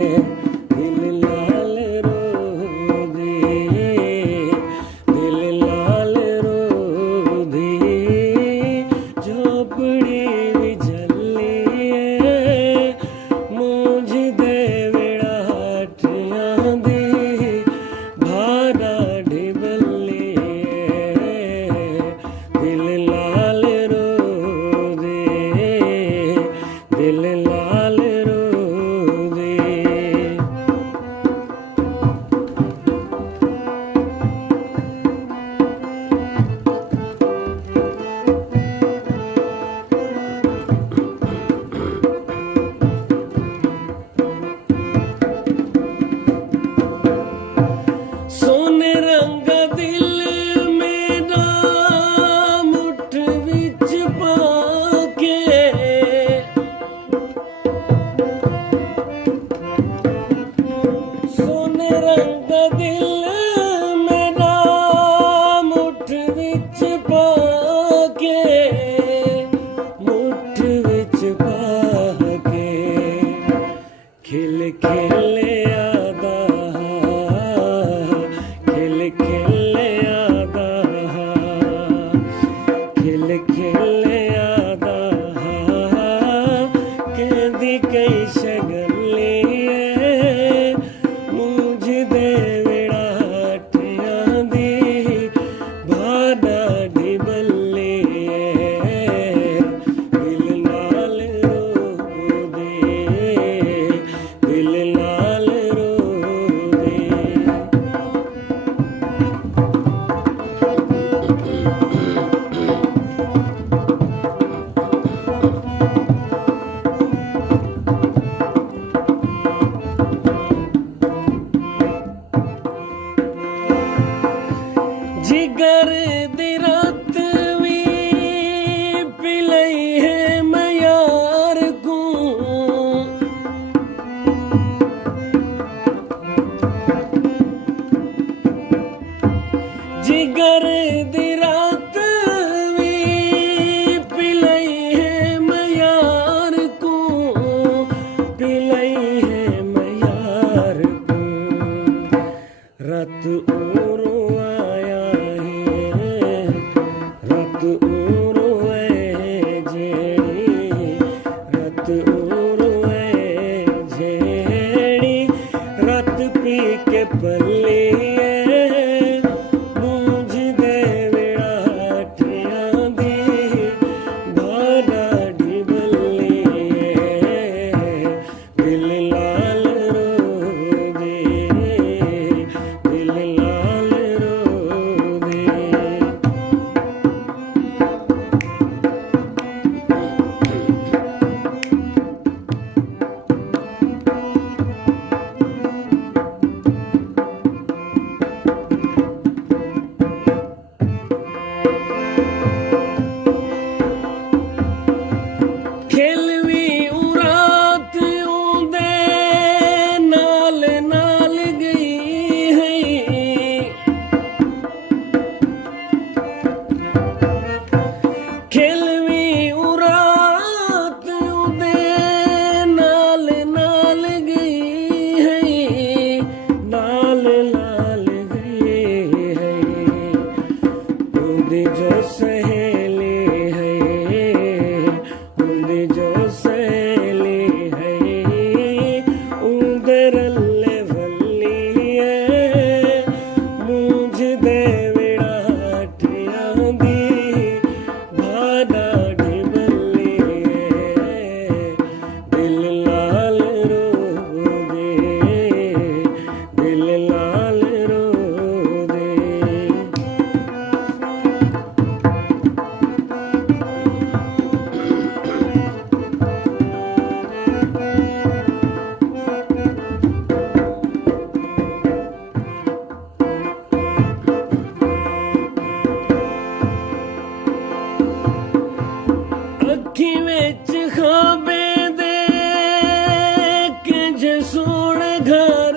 दिल लाल रोधी, दिल लाल रोधी, झोपड़ी भी झल्लिए मुझ दे विड़ाटियां दी भारा ढिबल्लिए, दिल लाल रोधी, दिल लाल रोधी। सोने रंगा दिल मेरा मुठ विच पाके, सोने रंगा दिल मेरा मुठ विच पाके, मुठ विच पाके खिल खिल आदा, खिल खिल आदा, खिल खिल आदा, कहदी कई शगलिए मुझ दे विड़ाटियां दी भारा ढिबल्लिए, दिल लाल रोधी, दिल लाल रोधी। जिगर दी रात वी पिलई है मैं यार को, जिगर दी रात वी पिलई है मैं यार को, पिलई है मैं यार को। रात ओरो आया है, रात ओरो है जेड़ी, रात ओरो है जेड़ी, रात पी के पल्लिए मुझ दे विड़ाटियां दी भारा ढिबल्लिए, दिल लाल रोधी, दिल लाल रोधी। खेलवी उरात उदे नाल नाल गई है, खेलवी उरात उदे नाल नाल गई है, नाल नाल गई है। उदी जो सहेली है, उदी जो सहेली है, उधर ले वल्लिए मुझ दे विड़ाटियां दी भारा ढिबल्लिए, दिल लाल रोधी, दिल लाल रोधी। अखी विच खाबे दे कि जे सोण घर